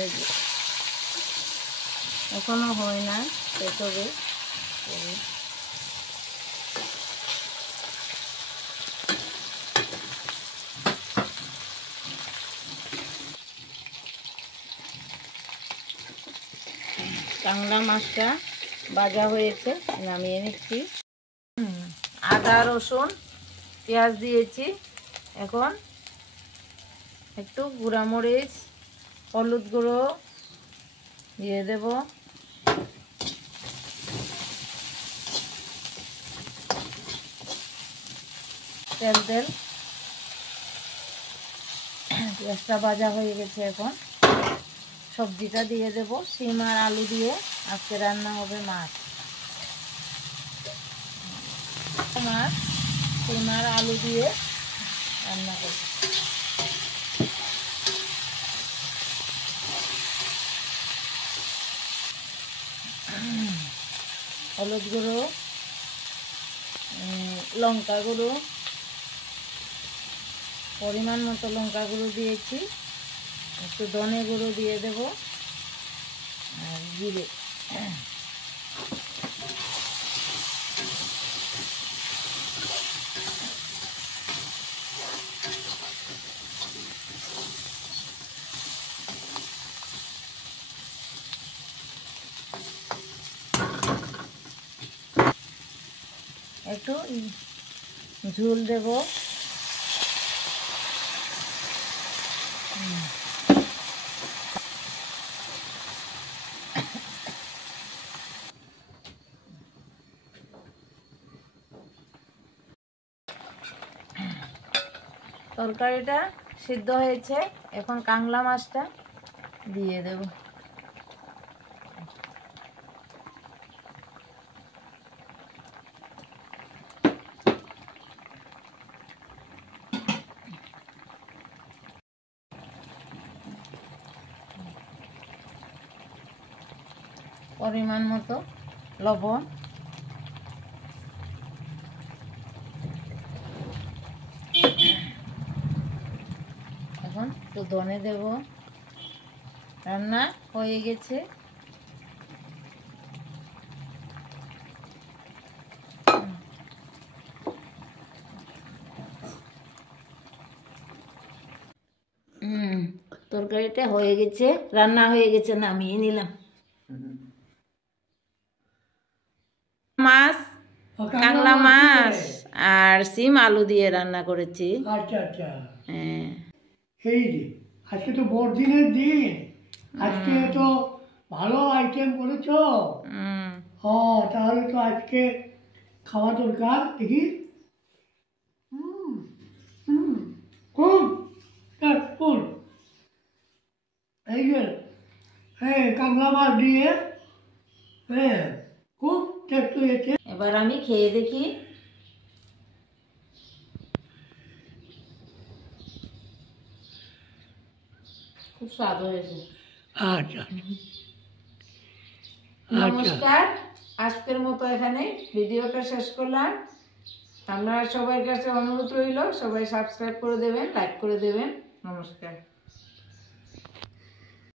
এই যে এখনো হয় না, শেষ হবে। কাঁকড়া মাছটা ভাজা হয়েছে, নামিয়ে নিচ্ছি। আদা রসুন পেঁয়াজ দিয়েছি। এখন একটু গুঁড়া মরিচ হলুদ গুঁড়ো দিয়ে দেব। তেল পেঁয়াজটা ভাজা হয়ে গেছে। এখন সবজিটা দিয়ে দেব। শিম আর আলু দিয়ে আজকে রান্না হবে মাছ। শিম আর আলু দিয়ে রান্না করব। হলুদ গুঁড়ো, লঙ্কা গুঁড়ো, পরিমাণ মতো লঙ্কা গুঁড়ো দিয়েছি। একটু ধনে গুঁড়ো দিয়ে দেব আর জিরে। একটু ঝোল দেব। তরকারিটা সিদ্ধ হয়েছে, এখন কাঁকড়া মাছটা দিয়ে দেব। পরিমাণ মতো লবণ, এখন একটু ধনে দেব। রান্না হয়ে গেছে। তরকারিটা হয়ে গেছে, রান্না হয়ে গেছে, নামিয়ে নিলাম। মাছ, কাঁকড়া মাছ আর শিম আলু দিয়ে রান্না করেছি। আচ্ছা আচ্ছা, হ্যাঁ। এই যে আজকে তো বড়দিনের দিন, আজকে তো ভালো আইটেম করেছো। হ্যাঁ, তাহলে তো আজকে খাওয়া দরকার। দেখি কোন কোন এই যে হ্যাঁ কাঁকড়া মাছ দিয়ে, হ্যাঁ খুব টেস্ট হয়েছে। এবার আমি খেয়ে দেখি। খুব স্বাদ হয়েছে। আচ্ছা নমস্কার, আজকের মতো এখানে ভিডিওটা শেষ করলাম। আপনারা সবার কাছে অনুরোধ রইল, সবাই সাবস্ক্রাইব করে দেবেন, লাইক করে দেবেন। নমস্কার।